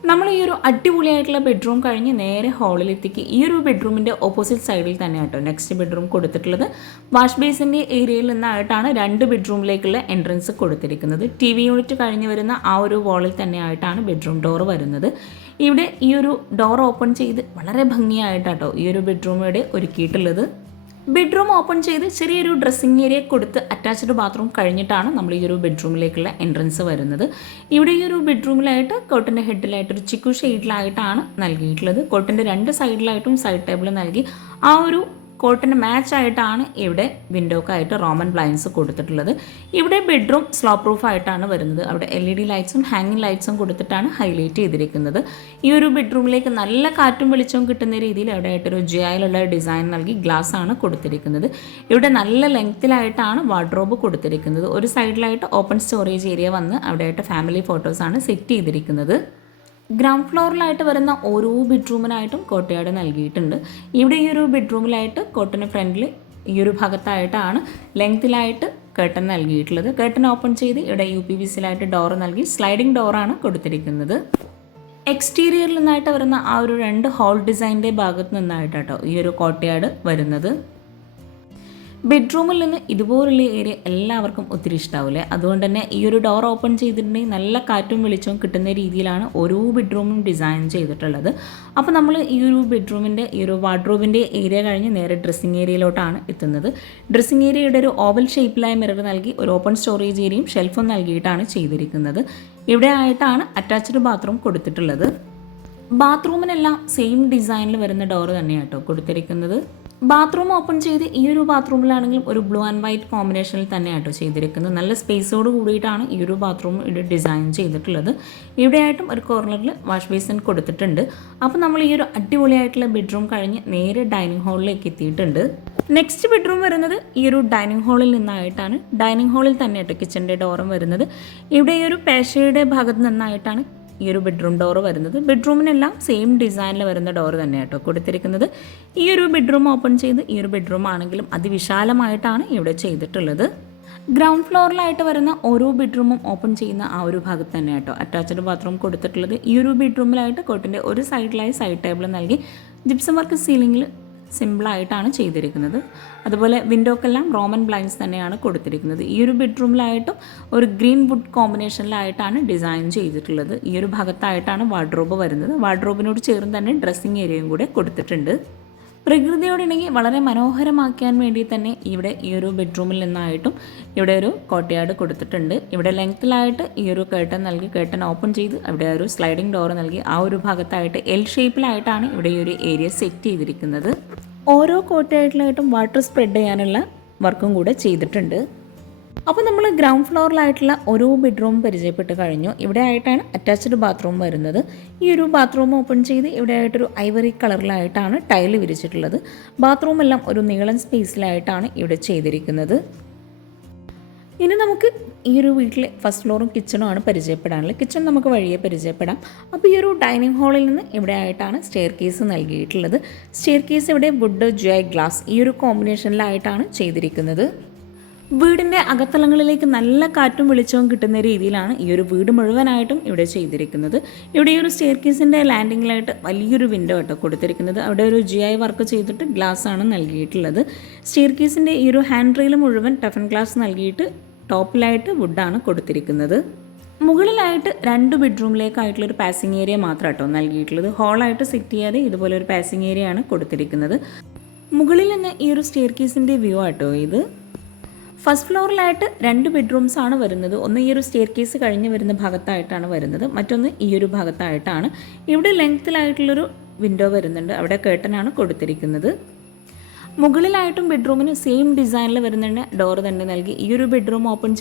നമ്മൾ ഈ ഒരു അടിപൊളിയായിട്ടുള്ള ബെഡ്റൂം കഴിഞ്ഞ് നേരെ ഹാളിലെത്തിക്ക് ഈ ഒരു ബെഡ്റൂമിൻ്റെ ഓപ്പോസിറ്റ് സൈഡിൽ തന്നെ കേട്ടോ നെക്സ്റ്റ് ബെഡ്റൂം കൊടുത്തിട്ടുള്ളത്. വാഷ് ബേസിൻ്റെ ഏരിയയിൽ നിന്നായിട്ടാണ് 2 ബെഡ്റൂമിലേക്കുള്ള എൻട്രൻസ് കൊടുത്തിരിക്കുന്നത്. TV യൂണിറ്റ് കഴിഞ്ഞ് വരുന്ന ആ ഒരു വാളിൽ തന്നെ ആയിട്ടാണ് ബെഡ്റൂം ഡോർ വരുന്നത്. ഇവിടെ ഈ ഒരു ഡോർ ഓപ്പൺ ചെയ്ത് വളരെ ഭംഗിയായിട്ടാട്ടോ ഈ ഒരു ബെഡ്റൂം ഇവിടെ ഒരുക്കിയിട്ടുള്ളത്. ബെഡ്റൂം ഓപ്പൺ ചെയ്ത് ചെറിയൊരു ഡ്രസ്സിങ് ഏരിയ കൊടുത്ത് അറ്റാച്ച്ഡ് ബാത്റൂം കഴിഞ്ഞിട്ടാണ് നമ്മൾ ഈ ഒരു ബെഡ്റൂമിലേക്കുള്ള എൻട്രൻസ് വരുന്നത്. ഇവിടെ ഈ ഒരു ബെഡ്റൂമിലായിട്ട് കോട്ടിൻ്റെ ഹെഡിലായിട്ടൊരു ചിക്കു ഷെയ്ഡിലായിട്ടാണ് നൽകിയിട്ടുള്ളത്. കോട്ടിൻ്റെ 2 സൈഡിലായിട്ടും സൈഡ് ടേബിൾ നൽകി ആ ഒരു കോട്ടിന് മാച്ചായിട്ടാണ് ഇവിടെ വിൻഡോക്കായിട്ട് റോമൻ ബ്ലൈൻഡ്സ് കൊടുത്തിട്ടുള്ളത്. ഇവിടെ ബെഡ്റൂം സ്ലോ പ്രൂഫ് ആയിട്ടാണ് വരുന്നത്. അവിടെ LED ലൈറ്റ്സും ഹാങ്ങിങ് ലൈറ്റ്സും കൊടുത്തിട്ടാണ് ഹൈലൈറ്റ് ചെയ്തിരിക്കുന്നത്. ഈ ഒരു ബെഡ്റൂമിലേക്ക് നല്ല കാറ്റും വെളിച്ചവും കിട്ടുന്ന രീതിയിൽ അവിടെ ആയിട്ടൊരു ജിയായിലുള്ള ഡിസൈൻ നൽകി ഗ്ലാസ് ആണ് കൊടുത്തിരിക്കുന്നത്. ഇവിടെ നല്ല ലെങ്ത്തിലായിട്ടാണ് വാർഡ്രോബ് കൊടുത്തിരിക്കുന്നത്. ഒരു സൈഡിലായിട്ട് ഓപ്പൺ സ്റ്റോറേജ് ഏരിയ വന്ന് അവിടെ ആയിട്ട് ഫാമിലി ഫോട്ടോസാണ് സെറ്റ് ചെയ്തിരിക്കുന്നത്. ഗ്രൗണ്ട് ഫ്ലോറിലായിട്ട് വരുന്ന ഓരോ ബെഡ്റൂമിനായിട്ടും കോട്ടയാട് നൽകിയിട്ടുണ്ട്. ഇവിടെ ഈ ഒരു ബെഡ്റൂമിലായിട്ട് കോട്ടിന് ഫ്രണ്ടിൽ ഈ ഒരു ഭാഗത്തായിട്ടാണ് ലെങ്ത്തിലായിട്ട് കർട്ടൻ നൽകിയിട്ടുള്ളത്. കർട്ടൻ ഓപ്പൺ ചെയ്ത് ഇവിടെ UPVCയിലായിട്ട് ഡോർ നൽകി സ്ലൈഡിംഗ് ഡോറാണ് കൊടുത്തിരിക്കുന്നത്. എക്സ്റ്റീരിയറിൽ നിന്നായിട്ട് വരുന്ന ആ ഒരു 2 ഹോൾ ഡിസൈനിൻ്റെ ഭാഗത്ത് നിന്നായിട്ടോ ഈ ഒരു കോട്ടയാട് വരുന്നത്. ബെഡ്റൂമിൽ നിന്ന് ഇതുപോലുള്ള ഏരിയ എല്ലാവർക്കും ഒത്തിരി ഇഷ്ടാവില്ലേ. അതുകൊണ്ട് തന്നെ ഈ ഒരു ഡോർ ഓപ്പൺ ചെയ്തിട്ടുണ്ടെങ്കിൽ നല്ല കാറ്റും വെളിച്ചവും കിട്ടുന്ന രീതിയിലാണ് ഓരോ ബെഡ്റൂമും ഡിസൈൻ ചെയ്തിട്ടുള്ളത്. അപ്പോൾ നമ്മൾ ഈ ഒരു ബെഡ്റൂമിൻ്റെ ഈ ഒരു വാർഡ്രോബിൻ്റെ ഏരിയ കഴിഞ്ഞ് നേരെ ഡ്രസ്സിങ് ഏരിയയിലോട്ടാണ് എത്തുന്നത്. ഡ്രസ്സിങ് ഏരിയയുടെ ഒരു ഓവൽ ഷേപ്പിലായ മിറർ നൽകി ഒരു ഓപ്പൺ സ്റ്റോറേജ് ഏരിയയും ഷെൽഫും നൽകിയിട്ടാണ് ചെയ്തിരിക്കുന്നത്. ഇവിടെ ആയിട്ടാണ് അറ്റാച്ച്ഡ് ബാത്റൂം കൊടുത്തിട്ടുള്ളത്. ബാത്റൂമിനെല്ലാം സെയിം ഡിസൈനിൽ വരുന്ന ഡോർ തന്നെയാട്ടോ കൊടുത്തിരിക്കുന്നത്. ബാത്റൂം ഓപ്പൺ ചെയ്ത് ഈ ഒരു ബാത്റൂമിലാണെങ്കിലും ഒരു ബ്ലൂ ആൻഡ് വൈറ്റ് കോമ്പിനേഷനിൽ തന്നെയാട്ടോ ചെയ്തിരിക്കുന്നത്. നല്ല സ്പേസോട് കൂടിയിട്ടാണ് ഈ ഒരു ബാത്റൂം ഇവിടെ ഡിസൈൻ ചെയ്തിട്ടുള്ളത്. ഇവിടെയായിട്ടും ഒരു കോർണറിൽ വാഷ് ബേസിൻ കൊടുത്തിട്ടുണ്ട്. അപ്പോൾ നമ്മൾ ഈ ഒരു അടിപൊളിയായിട്ടുള്ള ബെഡ്റൂം കഴിഞ്ഞ് നേരെ ഡൈനിങ് ഹാളിലേക്ക് എത്തിയിട്ടുണ്ട്. നെക്സ്റ്റ് ബെഡ്റൂം വരുന്നത് ഈ ഒരു ഡൈനിങ് ഹാളിൽ നിന്നായിട്ടാണ്. ഡൈനിങ് ഹാളിൽ തന്നെയാട്ടോ കിച്ചൻ്റെ ഡോറും വരുന്നത്. ഇവിടെ ഈ ഒരു പേശയുടെ ഭാഗത്ത് നിന്നായിട്ടാണ് ഈ ഒരു ബെഡ്റൂം ഡോർ വരുന്നത്. ബെഡ്റൂമിനെല്ലാം സെയിം ഡിസൈനിൽ വരുന്ന ഡോർ തന്നെയാട്ടോ കൊടുത്തിരിക്കുന്നത്. ഈ ഒരു ബെഡ്റൂം ഓപ്പൺ ചെയ്ത് ഈ ഒരു ബെഡ്റൂം ആണെങ്കിലും അതിവിശാലമായിട്ടാണ് ഇവിടെ ചെയ്തിട്ടുള്ളത്. ഗ്രൗണ്ട് ഫ്ലോറിലായിട്ട് വരുന്ന ഓരോ ബെഡ്റൂമും ഓപ്പൺ ചെയ്യുന്ന ആ ഒരു ഭാഗത്ത് തന്നെയാട്ടോ അറ്റാച്ച്ഡ് ബാത്റൂം കൊടുത്തിട്ടുള്ളത്. ഈ ഒരു ബെഡ്റൂമിലായിട്ട് കോട്ടിൻ്റെ ഒരു സൈഡിലായി സൈഡ് ടേബിൾ നൽകി ജിപ്സം വർക്ക് സീലിംഗിൽ സിമ്പിളായിട്ടാണ് ചെയ്തിരിക്കുന്നത്. അതുപോലെ വിൻഡോക്കെല്ലാം റോമൻ ബ്ലൈൻഡ്സ് തന്നെയാണ് കൊടുത്തിരിക്കുന്നത്. ഈ ഒരു ബെഡ്റൂമിലായിട്ടും ഒരു ഗ്രീൻ വുഡ് കോമ്പിനേഷനിലായിട്ടാണ് ഡിസൈൻ ചെയ്തിട്ടുള്ളത്. ഈ ഒരു ഭാഗത്തായിട്ടാണ് വാർഡ്രോബ് വരുന്നത്. വാർഡ്രോബിനോട് ചേർന്ന് തന്നെ ഡ്രസ്സിങ് ഏരിയയും കൂടെ കൊടുത്തിട്ടുണ്ട്. പ്രകൃതിയോടിണങ്ങി വളരെ മനോഹരമാക്കാൻ വേണ്ടി തന്നെ ഇവിടെ ഈ ഒരു ബെഡ്റൂമിൽ നിന്നായിട്ടും ഇവിടെ ഒരു കോട്ടയാട് കൊടുത്തിട്ടുണ്ട്. ഇവിടെ ലെങ്ത്തിലായിട്ട് ഈ ഒരു കേട്ടൻ നൽകി, കേട്ടൻ ഓപ്പൺ ചെയ്ത് അവിടെ ഒരു സ്ലൈഡിംഗ് ഡോർ നൽകി ആ ഒരു ഭാഗത്തായിട്ട് എൽ ഷേപ്പിലായിട്ടാണ് ഇവിടെ ഈ ഒരു ഏരിയ സെറ്റ് ചെയ്തിരിക്കുന്നത്. ഓരോ കോട്ടയായിട്ടായിട്ടും വാട്ടർ സ്പ്രെഡ് ചെയ്യാനുള്ള വർക്കും കൂടെ ചെയ്തിട്ടുണ്ട്. അപ്പോൾ നമ്മൾ ഗ്രൗണ്ട് ഫ്ലോറിലായിട്ടുള്ള ഓരോ ബെഡ്റൂം പരിചയപ്പെട്ട് കഴിഞ്ഞു. ഇവിടെ ആയിട്ടാണ് അറ്റാച്ച്ഡ് ബാത്റൂം വരുന്നത്. ഈ ഒരു ബാത്റൂം ഓപ്പൺ ചെയ്ത് ഇവിടെ ആയിട്ടൊരു ഐവറി കളറിലായിട്ടാണ് ടൈൽ വിരിച്ചിട്ടുള്ളത്. ബാത്റൂം എല്ലാം ഒരു നീളൻ സ്പേസിലായിട്ടാണ് ഇവിടെ ചെയ്തിരിക്കുന്നത്. ഇനി നമുക്ക് ഈ ഒരു വീട്ടിലെ ഫസ്റ്റ് ഫ്ലോറും കിച്ചണും ആണ് പരിചയപ്പെടാനുള്ളത്. കിച്ചൺ നമുക്ക് വഴിയെ പരിചയപ്പെടാം. അപ്പോൾ ഈ ഒരു ഡൈനിങ് ഹാളിൽ നിന്ന് ഇവിടെ ആയിട്ടാണ് സ്റ്റെയർ കേസ് നൽകിയിട്ടുള്ളത്. സ്റ്റെയർ കേസ് ഇവിടെ വുഡ് ജോയ് ഗ്ലാസ് ഈ ഒരു കോമ്പിനേഷനിലായിട്ടാണ് ചെയ്തിരിക്കുന്നത്. വീടിൻ്റെ അകത്തളങ്ങളിലേക്ക് നല്ല കാറ്റും വെളിച്ചവും കിട്ടുന്ന രീതിയിലാണ് ഈ ഒരു വീട് മുഴുവനായിട്ടും ഇവിടെ ചെയ്തിരിക്കുന്നത്. ഇവിടെ ഈ ഒരു സ്റ്റെയർ കേസിൻ്റെ ലാൻഡിങ്ങിലായിട്ട് വലിയൊരു വിൻഡോ ആട്ടോ കൊടുത്തിരിക്കുന്നത്. അവിടെ ഒരു GI വർക്ക് ചെയ്തിട്ട് ഗ്ലാസ് ആണ് നൽകിയിട്ടുള്ളത്. സ്റ്റെയർ കേസിൻ്റെ ഈ ഒരു ഹാൻഡ് റെയിൽ മുഴുവൻ ടഫൻ ഗ്ലാസ് നൽകിയിട്ട് ടോപ്പിലായിട്ട് വുഡാണ് കൊടുത്തിരിക്കുന്നത്. മുകളിലായിട്ട് 2 ബെഡ്റൂമിലേക്കായിട്ടുള്ളൊരു പാസിംഗ് ഏരിയ മാത്രം കേട്ടോ നൽകിയിട്ടുള്ളത്. ഹാളായിട്ട് സെറ്റ് ചെയ്യാതെ ഇതുപോലെ ഒരു പാസിംഗ് ഏരിയ ആണ് കൊടുത്തിരിക്കുന്നത്. മുകളിൽ നിന്ന് ഈ ഒരു സ്റ്റെയർ കേസിൻ്റെ വ്യൂ ആട്ടോ ഇത്. ഫസ്റ്റ് ഫ്ലോറിലായിട്ട് 2 ബെഡ്റൂംസ് ആണ് വരുന്നത്. ഒന്ന് ഈ ഒരു സ്റ്റെയർ കേസ് കഴിഞ്ഞ് വരുന്ന ഭാഗത്തായിട്ടാണ് വരുന്നത്, മറ്റൊന്ന് ഈ ഒരു ഭാഗത്തായിട്ടാണ്. ഇവിടെ ലെങ്ത്തിലായിട്ടുള്ളൊരു വിൻഡോ വരുന്നുണ്ട്, അവിടെ കേട്ടനാണ് കൊടുത്തിരിക്കുന്നത്. മുകളിലായിട്ടും ബെഡ്റൂമിന് സെയിം ഡിസൈനിൽ വരുന്ന ഡോർ തന്നെ നൽകി ഈ ഒരു ബെഡ്റൂം ഓപ്പൺ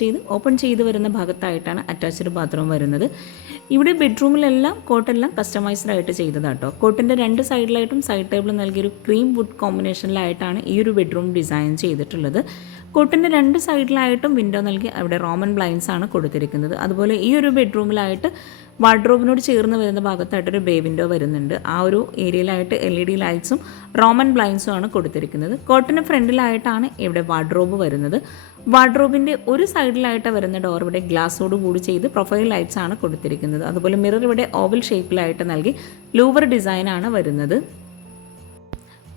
ചെയ്ത് വരുന്ന ഭാഗത്തായിട്ടാണ് അറ്റാച്ച്ഡ് ബാത്റൂം വരുന്നത്. ഇവിടെ ബെഡ്റൂമിലെല്ലാം കോട്ടെല്ലാം കസ്റ്റമൈസ്ഡ് ആയിട്ട് ചെയ്തതാട്ടോ. കോട്ടിൻ്റെ 2 സൈഡിലായിട്ടും സൈഡ് ടേബിൾ നൽകിയൊരു ക്രീം വുഡ് കോമ്പിനേഷനിലായിട്ടാണ് ഈ ഒരു ബെഡ്റൂം ഡിസൈൻ ചെയ്തിട്ടുള്ളത്. കോട്ടിൻ്റെ 2 സൈഡിലായിട്ടും വിൻഡോ നൽകി അവിടെ റോമൻ ബ്ലൈൻഡ്സ് ആണ് കൊടുത്തിരിക്കുന്നത്. അതുപോലെ ഈ ഒരു ബെഡ്റൂമിലായിട്ട് വാർഡ്രോബിനോട് ചേർന്ന് വരുന്ന ഭാഗത്തായിട്ടൊരു ബേ വിൻഡോ വരുന്നുണ്ട്. ആ ഒരു ഏരിയയിലായിട്ട് LED ലൈറ്റ്സും റോമൻ ബ്ലൈൻഡ്സും ആണ് കൊടുത്തിരിക്കുന്നത്. കോട്ടിന് ഫ്രണ്ടിലായിട്ടാണ് ഇവിടെ വാർഡ്രോബ് വരുന്നത്. വാർഡ്രോബിൻ്റെ ഒരു സൈഡിലായിട്ട് വരുന്ന ഡോർ ഇവിടെ ഗ്ലാസോട് കൂടി ചെയ്ത് പ്രൊഫൈൽ ലൈറ്റ്സ് ആണ് കൊടുത്തിരിക്കുന്നത്. അതുപോലെ മിറർ ഇവിടെ ഓവൽ ഷേപ്പിലായിട്ട് നൽകി ലൂവർ ഡിസൈനാണ് വരുന്നത്.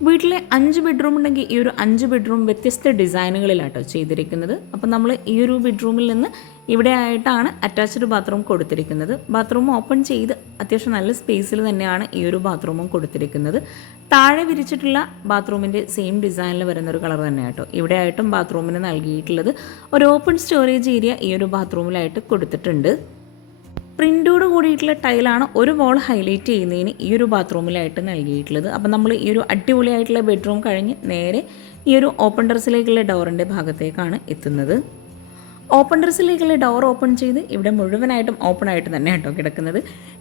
വീട്ടിലെ 5 ബെഡ്റൂം ഉണ്ടെങ്കിൽ ഈ ഒരു 5 ബെഡ്റൂം വ്യത്യസ്ത ഡിസൈനുകളിലാട്ടോ ചെയ്തിരിക്കുന്നത്. അപ്പോൾ നമ്മൾ ഈ ഒരു ബെഡ്റൂമിൽ നിന്ന് ഇവിടെ ആയിട്ടാണ് അറ്റാച്ച്ഡ് ബാത്റൂം കൊടുത്തിരിക്കുന്നത്. ബാത്റൂം ഓപ്പൺ ചെയ്ത് അത്യാവശ്യം നല്ല സ്പേസിൽ തന്നെയാണ് ഈ ഒരു ബാത്റൂമും കൊടുത്തിരിക്കുന്നത്. താഴെ വിരിച്ചിട്ടുള്ള ബാത്റൂമിൻ്റെ സെയിം ഡിസൈനിൽ വരുന്നൊരു കളർ തന്നെയാട്ടോ ഇവിടെ ആയിട്ടും ബാത്റൂമിന് നൽകിയിട്ടുള്ളത്. ഒരു ഓപ്പൺ സ്റ്റോറേജ് ഏരിയ ഈ ഒരു ബാത്റൂമിലായിട്ട് കൊടുത്തിട്ടുണ്ട്. പ്രിൻ്റോട് കൂടിയിട്ടുള്ള ടൈലാണ് ഒരു വാൾ ഹൈലൈറ്റ് ചെയ്യുന്നതിന് ഈ ഒരു ബാത്റൂമിലായിട്ട് നൽകിയിട്ടുള്ളത്. അപ്പം നമ്മൾ ഈ ഒരു അടിപൊളിയായിട്ടുള്ള ബെഡ്റൂം കഴിഞ്ഞ് നേരെ ഈ ഒരു ഓപ്പൺ ടെറസിലേക്കുള്ള ഡോറിൻ്റെ ഭാഗത്തേക്കാണ് എത്തുന്നത്. ഓപ്പൺ ടെറസിലേക്കുള്ള ഡോർ ഓപ്പൺ ചെയ്ത് ഇവിടെ മുഴുവനായിട്ടും ഓപ്പൺ ആയിട്ട് തന്നെ കേട്ടോ കിടക്കുന്നത്.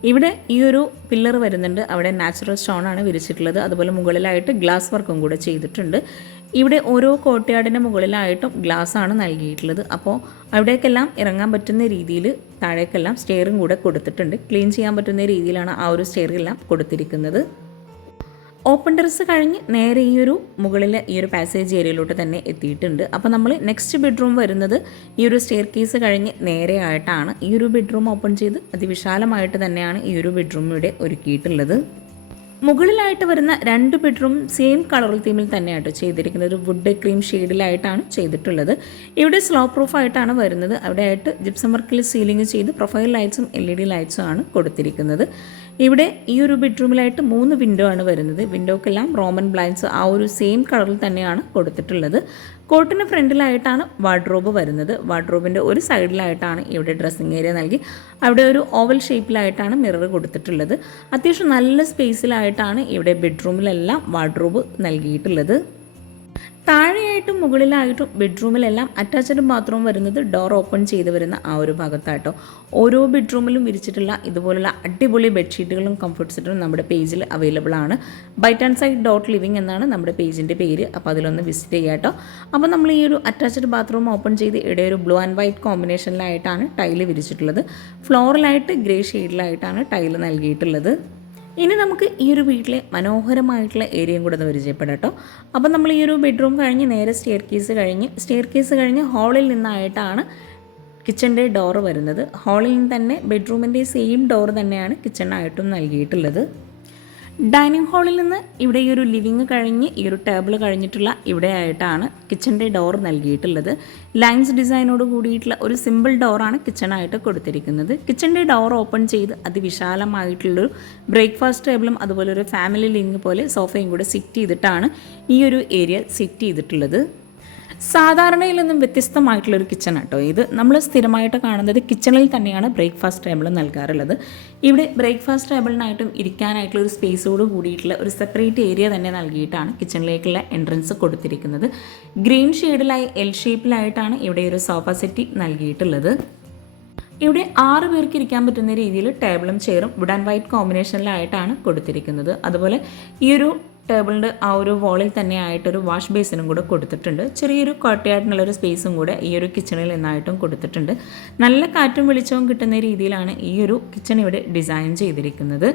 ഇവിടെ ഈ ഒരു പില്ലർ വരുന്നുണ്ട്, അവിടെ നാച്ചുറൽ സ്റ്റോൺ ആണ് വിരിച്ചിട്ടുള്ളത്. അതുപോലെ മുകളിലായിട്ട് ഗ്ലാസ് വർക്കും കൂടെ ചെയ്തിട്ടുണ്ട്. ഇവിടെ ഓരോ കോട്ടയാടിൻ്റെ മുകളിലായിട്ടും ഗ്ലാസ് ആണ് നൽകിയിട്ടുള്ളത്. അപ്പോൾ അവിടേക്കെല്ലാം ഇറങ്ങാൻ പറ്റുന്ന രീതിയിൽ താഴേക്കെല്ലാം സ്റ്റെയറും കൂടെ കൊടുത്തിട്ടുണ്ട്. ക്ലീൻ ചെയ്യാൻ പറ്റുന്ന രീതിയിലാണ് ആ ഒരു സ്റ്റെയറെല്ലാം കൊടുത്തിരിക്കുന്നത്. ഓപ്പൺ ടെറസ് കഴിഞ്ഞ് നേരെ ഈ ഒരു മുകളിലെ ഈ ഒരു പാസേജ് ഏരിയയിലോട്ട് തന്നെ എത്തിയിട്ടുണ്ട്. അപ്പോൾ നമ്മൾ നെക്സ്റ്റ് ബെഡ്റൂം വരുന്നത് ഈ ഒരു സ്റ്റെയർ കേസ് കഴിഞ്ഞ് നേരെ ആയിട്ടാണ്. ഈ ഒരു ബെഡ്റൂം ഓപ്പൺ ചെയ്ത് അതിവിശാലമായിട്ട് തന്നെയാണ് ഈ ഒരു ബെഡ്റൂം ഇവിടെ ഒരുക്കിയിട്ടുള്ളത്. മുകളിലായിട്ട് വരുന്ന 2 ബെഡ്റൂം സെയിം കളർ തീമിൽ തന്നെയാട്ടോ ചെയ്തിരിക്കുന്നത്. ഒരു വുഡ് ക്രീം ഷെയ്ഡിലായിട്ടാണ് ചെയ്തിട്ടുള്ളത്. ഇവിടെ സ്ലോ പ്രൂഫ് ആയിട്ടാണ് വരുന്നത്. അവിടെ ആയിട്ട് ജിപ്സം വർക്കിൽ സീലിംഗ് ചെയ്ത് പ്രൊഫൈൽ ലൈറ്റ്സും LED ലൈറ്റ്സും ആണ് കൊടുത്തിരിക്കുന്നത്. ഇവിടെ ഈ ഒരു ബെഡ്റൂമിലായിട്ട് 3 വിൻഡോ ആണ് വരുന്നത്. വിൻഡോക്കെല്ലാം റോമൻ ബ്ലൈൻഡ്സ് ആ ഒരു സെയിം കളറിൽ തന്നെയാണ് കൊടുത്തിട്ടുള്ളത്. കോട്ടിന് ഫ്രണ്ടിലായിട്ടാണ് വാർഡ്രോബ് വരുന്നത്. വാർഡ്രോബിൻ്റെ ഒരു സൈഡിലായിട്ടാണ് ഇവിടെ ഡ്രസ്സിങ് ഏരിയ നൽകി അവിടെ ഒരു ഓവൽ ഷേപ്പിലായിട്ടാണ് മിറർ കൊടുത്തിട്ടുള്ളത്. അത്യാവശ്യം നല്ല സ്പേസിലായിട്ടാണ് ഇവിടെ ബെഡ്റൂമിലെല്ലാം വാർഡ്രോബ് നൽകിയിട്ടുള്ളത്. താഴെയായിട്ടും മുകളിലായിട്ടും ബെഡ്റൂമിലെല്ലാം അറ്റാച്ച്ഡ് ബാത്റൂം വരുന്നത് ഡോർ ഓപ്പൺ ചെയ്ത് വരുന്ന ആ ഒരു ഭാഗത്തായിട്ടോ. ഓരോ ബെഡ്റൂമിലും വിരിച്ചിട്ടുള്ള ഇതുപോലുള്ള അടിപൊളി ബെഡ്ഷീറ്റുകളും കംഫർട്ട് സെറ്റും നമ്മുടെ പേജിൽ അവൈലബിൾ ആണ്. bite&side.living എന്നാണ് നമ്മുടെ പേജിൻ്റെ പേര്. അപ്പോൾ അതിലൊന്ന് വിസിറ്റ് ചെയ്യാട്ടോ. അപ്പോൾ നമ്മൾ ഈ ഒരു അറ്റാച്ച്ഡ് ബാത്റൂം ഓപ്പൺ ചെയ്ത് ഇവിടെ ഒരു ബ്ലൂ ആൻഡ് വൈറ്റ് കോമ്പിനേഷനിലായിട്ടാണ് ടൈല് വിരിച്ചിട്ടുള്ളത്. ഫ്ലോറിലായിട്ട് ഗ്രേ ഷെയ്ഡിലായിട്ടാണ് ടൈല് നൽകിയിട്ടുള്ളത്. ഇനി നമുക്ക് ഈ ഒരു വീട്ടിലെ മനോഹരമായിട്ടുള്ള ഏരിയയും കൂടെ ഒന്ന് പരിചയപ്പെടാം കേട്ടോ. അപ്പോൾ നമ്മൾ ഈ ഒരു ബെഡ്റൂം കഴിഞ്ഞ് നേരെ സ്റ്റെയർ കേസ് കഴിഞ്ഞ് ഹാളിൽ നിന്നായിട്ടാണ് കിച്ചൻ്റെ ഡോറ് വരുന്നത്. ഹാളിൽ നിന്ന് തന്നെ ബെഡ്റൂമിൻ്റെ സെയിം ഡോർ തന്നെയാണ് കിച്ചണായിട്ടും നൽകിയിട്ടുള്ളത്. ഡൈനിങ് ഹാളിൽ നിന്ന് ഇവിടെ ഈ ഒരു ലിവിങ് കഴിഞ്ഞ് ഈ ഒരു ടേബിൾ കഴിഞ്ഞിട്ടുള്ള ഇവിടെ ആയിട്ടാണ് കിച്ചൻ്റെ ഡോർ നൽകിയിട്ടുള്ളത്. ലൈൻസ് ഡിസൈനോട് കൂടിയിട്ടുള്ള ഒരു സിമ്പിൾ ഡോറാണ് കിച്ചണായിട്ട് കൊടുത്തിരിക്കുന്നത്. കിച്ചൻ്റെ ഡോർ ഓപ്പൺ ചെയ്ത് അതിവിശാലമായിട്ടുള്ളൊരു ബ്രേക്ക്ഫാസ്റ്റ് ടേബിളും അതുപോലെ ഒരു ഫാമിലി ലിവിങ് പോലെ സോഫയും കൂടെ സെറ്റ് ചെയ്തിട്ടാണ് ഈ ഒരു ഏരിയ സെറ്റ് ചെയ്തിട്ടുള്ളത്. സാധാരണയിൽ നിന്നും വ്യത്യസ്തമായിട്ടുള്ളൊരു കിച്ചൺ കേട്ടോ ഇത്. നമ്മൾ സ്ഥിരമായിട്ട് കാണുന്നത് കിച്ചണിൽ തന്നെയാണ് ബ്രേക്ക്ഫാസ്റ്റ് ടേബിൾ നൽകാറുള്ളത്. ഇവിടെ ബ്രേക്ക്ഫാസ്റ്റ് ടേബിളിനായിട്ടും ഇരിക്കാനായിട്ടുള്ള ഒരു സ്പേസോട് കൂടിയിട്ടുള്ള ഒരു സെപ്പറേറ്റ് ഏരിയ തന്നെ നൽകിയിട്ടാണ് കിച്ചണിലേക്കുള്ള എൻട്രൻസ് കൊടുത്തിരിക്കുന്നത്. ഗ്രീൻ ഷെയ്ഡിലായി എൽ ഷേപ്പിലായിട്ടാണ് ഇവിടെ ഒരു സോഫ സെറ്റ് നൽകിയിട്ടുള്ളത്. ഇവിടെ 6 പേർക്ക് ഇരിക്കാൻ പറ്റുന്ന രീതിയിൽ ടേബിളും ചെയറും വുഡ് ആൻഡ് വൈറ്റ് കോമ്പിനേഷനിലായിട്ടാണ് കൊടുത്തിരിക്കുന്നത്. അതുപോലെ ഈ ഒരു ടേബിളിൻ്റെ ആ ഒരു വാളിൽ തന്നെ ആയിട്ടൊരു വാഷ് ബേസിനും കൂടെ കൊടുത്തിട്ടുണ്ട്. ചെറിയൊരു കോട്ടയായിട്ടുള്ളൊരു സ്പേസും കൂടെ ഈ ഒരു കിച്ചണിൽ നിന്നായിട്ടും കൊടുത്തിട്ടുണ്ട്. നല്ല കാറ്റും വെളിച്ചവും കിട്ടുന്ന രീതിയിലാണ് ഈ ഒരു കിച്ചൺ ഇവിടെ ഡിസൈൻ ചെയ്തിരിക്കുന്നത്.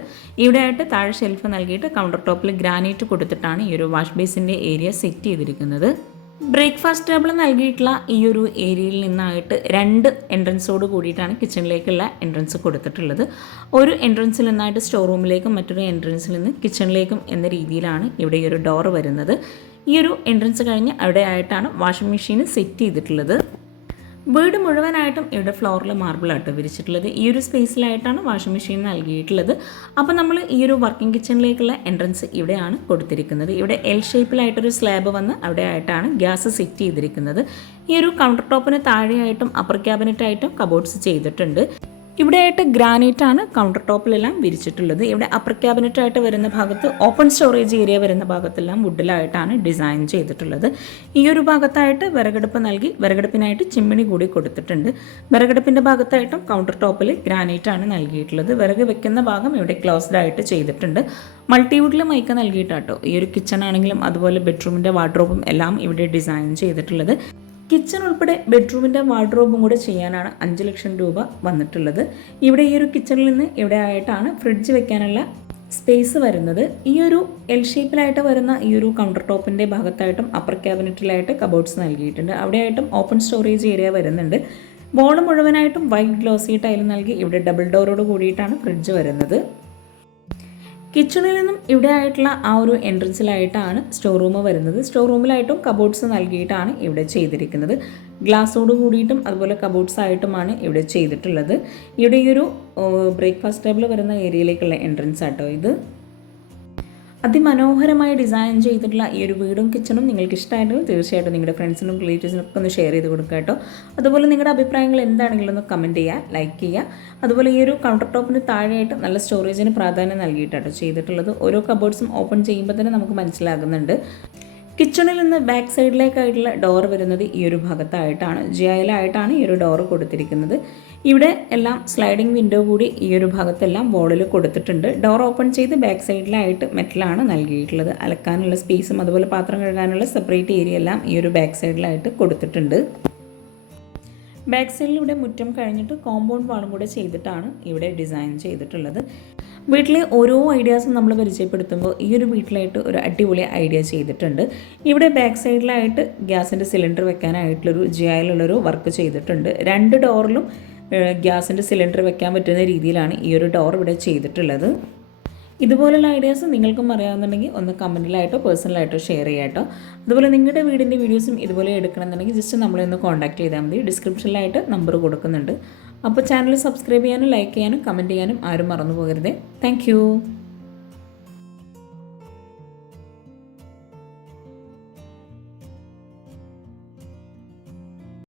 ഇവിടെ ആയിട്ട് താഴെ ഷെൽഫ് നൽകിയിട്ട് കൗണ്ടർ ടോപ്പിൽ ഗ്രാനൈറ്റ് കൊടുത്തിട്ടാണ് ഈ ഒരു വാഷ് ബേസിൻ്റെ ഏരിയ സെറ്റ് ചെയ്തിരിക്കുന്നത്. ബ്രേക്ക്ഫാസ്റ്റ് ടേബിൾ നൽകിയിട്ടുള്ള ഈ ഒരു ഏരിയയിൽ നിന്നായിട്ട് 2 എൻട്രൻസോട് കൂടിയിട്ടാണ് കിച്ചണിലേക്കുള്ള എൻട്രൻസ് കൊടുത്തിട്ടുള്ളത്. ഒരു എൻട്രൻസിൽ നിന്നായിട്ട് സ്റ്റോർ റൂമിലേക്കും മറ്റൊരു എൻട്രൻസിൽ നിന്ന് കിച്ചണിലേക്കും എന്ന രീതിയിലാണ് ഇവിടെ ഈ ഒരു ഡോർ വരുന്നത്. ഈ ഒരു എൻട്രൻസ് കഴിഞ്ഞ് അവിടെ ആയിട്ടാണ് വാഷിംഗ് മെഷീൻ സെറ്റ് ചെയ്തിട്ടുള്ളത്. വീട് മുഴുവനായിട്ടും ഇവിടെ ഫ്ലോറിൽ മാർബിളായിട്ട് വിരിച്ചിട്ടുള്ളത്. ഈ ഒരു സ്പേസിലായിട്ടാണ് വാഷിംഗ് മെഷീൻ നൽകിയിട്ടുള്ളത്. അപ്പോൾ നമ്മൾ ഈ ഒരു വർക്കിംഗ് കിച്ചണിലേക്കുള്ള എൻട്രൻസ് ഇവിടെയാണ് കൊടുത്തിരിക്കുന്നത്. ഇവിടെ എൽ ഷേപ്പിലായിട്ടൊരു സ്ലാബ് വന്ന് അവിടെ ആയിട്ടാണ് ഗ്യാസ് സെറ്റ് ചെയ്തിരിക്കുന്നത്. ഈ ഒരു കൗണ്ടർ ടോപ്പിന് താഴെയായിട്ടും അപ്പർ ക്യാബിനറ്റായിട്ടും കബോർഡ്സ് ചെയ്തിട്ടുണ്ട്. ഇവിടെയായിട്ട് ഗ്രാനൈറ്റാണ് കൗണ്ടർ ടോപ്പിലെല്ലാം വിരിച്ചിട്ടുള്ളത്. ഇവിടെ അപ്പർ ക്യാബിനറ്റായിട്ട് വരുന്ന ഭാഗത്ത് ഓപ്പൺ സ്റ്റോറേജ് ഏരിയ വരുന്ന ഭാഗത്തെല്ലാം വുഡിലായിട്ടാണ് ഡിസൈൻ ചെയ്തിട്ടുള്ളത്. ഈ ഒരു ഭാഗത്തായിട്ട് വിറകടുപ്പ് നൽകി വിറകടുപ്പിനായിട്ട് ചിമ്മിണി കൂടി കൊടുത്തിട്ടുണ്ട്. വിറകടുപ്പിൻ്റെ ഭാഗത്തായിട്ടും കൗണ്ടർ ടോപ്പിൽ ഗ്രാനൈറ്റാണ് നൽകിയിട്ടുള്ളത്. വിറക് വെക്കുന്ന ഭാഗം ഇവിടെ ക്ലോസ്ഡ് ആയിട്ട് ചെയ്തിട്ടുണ്ട്. മൾട്ടിവുഡിൽ മൈക്ക നൽകിയിട്ടാട്ടോ ഈ ഒരു കിച്ചൺ ആണെങ്കിലും അതുപോലെ ബെഡ്റൂമിൻ്റെ വാർഡ്രോബും എല്ലാം ഇവിടെ ഡിസൈൻ ചെയ്തിട്ടുള്ളത്. കിച്ചൺ ഉൾപ്പെടെ ബെഡ്റൂമിൻ്റെ വാർഡ്രോബും കൂടെ ചെയ്യാനാണ് 5 ലക്ഷം രൂപ വന്നിട്ടുള്ളത്. ഇവിടെ ഈ ഒരു കിച്ചണിൽ നിന്ന് ഇവിടെ ആയിട്ടാണ് ഫ്രിഡ്ജ് വെക്കാനുള്ള സ്പേസ് വരുന്നത്. ഈ ഒരു എൽ ഷേപ്പിലായിട്ട് വരുന്ന ഈ ഒരു കൗണ്ടർ ടോപ്പിൻ്റെ ഭാഗത്തായിട്ടും അപ്പർ ക്യാബിനറ്റിലായിട്ട് കബോർഡ്സ് നൽകിയിട്ടുണ്ട്. അവിടെയായിട്ടും ഓപ്പൺ സ്റ്റോറേജ് ഏരിയ വരുന്നുണ്ട്. ബോൾ മുഴുവനായിട്ടും വൈറ്റ് ഗ്ലോസി ടൈൽ നൽകി ഇവിടെ ഡബിൾ ഡോറോട് കൂടിയിട്ടാണ് ഫ്രിഡ്ജ് വരുന്നത്. കിച്ചണിൽ നിന്നും ഇവിടെ ആയിട്ടുള്ള ആ ഒരു എൻട്രൻസിലായിട്ടാണ് സ്റ്റോർ റൂം വരുന്നത്. സ്റ്റോർ റൂമിലായിട്ടും കബോർഡ്സ് നൽകിയിട്ടാണ് ഇവിടെ ചെയ്തിരിക്കുന്നത്. ഗ്ലാസ്സോട് കൂടിയിട്ടും അതുപോലെ കബോർഡ്സ് ആയിട്ടുമാണ് ഇവിടെ ചെയ്തിട്ടുള്ളത്. ഇവിടെ ഈ ഒരു ബ്രേക്ക്ഫാസ്റ്റ് ടേബിൾ വരുന്ന ഏരിയയിലേക്കുള്ള എൻട്രൻസ് ആട്ടോ ഇത്. അതിമനോഹരമായി ഡിസൈൻ ചെയ്തിട്ടുള്ള ഈ ഒരു വീടും കിച്ചണും നിങ്ങൾക്ക് ഇഷ്ടമായിട്ടുണ്ടെങ്കിൽ തീർച്ചയായിട്ടും നിങ്ങളുടെ ഫ്രണ്ട്സിനും റിലേറ്റീവ്സിനും ഒക്കെ ഒന്ന് ഷെയർ ചെയ്ത് കൊടുക്കുക കേട്ടോ. അതുപോലെ നിങ്ങളുടെ അഭിപ്രായങ്ങൾ എന്താണെങ്കിലും ഒന്ന് കമൻറ്റ് ചെയ്യുക, ലൈക്ക് ചെയ്യുക. അതുപോലെ ഈ ഒരു കൗണ്ടർ ടോപ്പിന് താഴെയായിട്ട് നല്ല സ്റ്റോറേജിന് പ്രാധാന്യം നൽകിയിട്ടാട്ടോ ചെയ്തിട്ടുള്ളത്. ഓരോ കബോർഡ്സും ഓപ്പൺ ചെയ്യുമ്പോൾ തന്നെ നമുക്ക് മനസ്സിലാകുന്നുണ്ട്. കിച്ചണിൽ നിന്ന് ബാക്ക് സൈഡിലേക്കായിട്ടുള്ള ഡോർ വരുന്നത് ഈ ഒരു ഭാഗത്തായിട്ടാണ്. ജിയായിലായിട്ടാണ് ഈ ഒരു ഡോർ കൊടുത്തിരിക്കുന്നത്. ഇവിടെ എല്ലാം സ്ലൈഡിംഗ് വിൻഡോ കൂടി ഈ ഒരു ഭാഗത്തെല്ലാം വോളിൽ കൊടുത്തിട്ടുണ്ട്. ഡോർ ഓപ്പൺ ചെയ്ത് ബാക്ക് സൈഡിലായിട്ട് മെറ്റലാണ് നൽകിയിട്ടുള്ളത്. അലക്കാനുള്ള സ്പേസും അതുപോലെ പാത്രം കഴുകാനുള്ള സെപ്പറേറ്റ് ഏരിയ എല്ലാം ഈ ഒരു ബാക്ക് സൈഡിലായിട്ട് കൊടുത്തിട്ടുണ്ട്. ബാക്ക് സൈഡിലൂടെ മുറ്റം കഴിഞ്ഞിട്ട് കോമ്പൗണ്ട് വാളും കൂടെ ചെയ്തിട്ടാണ് ഇവിടെ ഡിസൈൻ ചെയ്തിട്ടുള്ളത്. വീട്ടിലെ ഓരോ ഐഡിയാസും നമ്മൾ പരിചയപ്പെടുത്തുമ്പോൾ ഈ ഒരു വീട്ടിലായിട്ട് ഒരു അടിപൊളി ഐഡിയ ചെയ്തിട്ടുണ്ട്. ഇവിടെ ബാക്ക് സൈഡിലായിട്ട് ഗ്യാസിൻ്റെ സിലിണ്ടർ വെക്കാനായിട്ടുള്ളൊരു ജിയായിലുള്ളൊരു വർക്ക് ചെയ്തിട്ടുണ്ട്. 2 ഡോറിലും ഗ്യാസിൻ്റെ സിലിണ്ടർ വെക്കാൻ പറ്റുന്ന രീതിയിലാണ് ഈ ഒരു ഡോർ ഇവിടെ ചെയ്തിട്ടുള്ളത്. ഇതുപോലുള്ള ഐഡിയാസ് നിങ്ങൾക്കും അറിയാവുന്നുണ്ടെങ്കിൽ ഒന്ന് കമൻറ്റിലായിട്ടോ പേഴ്സണലായിട്ടോ ഷെയർ ചെയ്യാം കേട്ടോ. അതുപോലെ നിങ്ങളുടെ വീടിൻ്റെ വീഡിയോസും ഇതുപോലെ എടുക്കണമെന്നുണ്ടെങ്കിൽ ജസ്റ്റ് നമ്മളെ ഒന്ന് കോൺടാക്ട് ചെയ്താൽ മതി. ഡിസ്ക്രിപ്ഷനിലായിട്ട് നമ്പർ കൊടുക്കുന്നുണ്ട്. അപ്പോൾ ചാനൽ സബ്സ്ക്രൈബ് ചെയ്യാനും ലൈക്ക് ചെയ്യാനും കമൻറ്റ് ചെയ്യാനും ആരും മറന്നു പോകരുതേ. താങ്ക്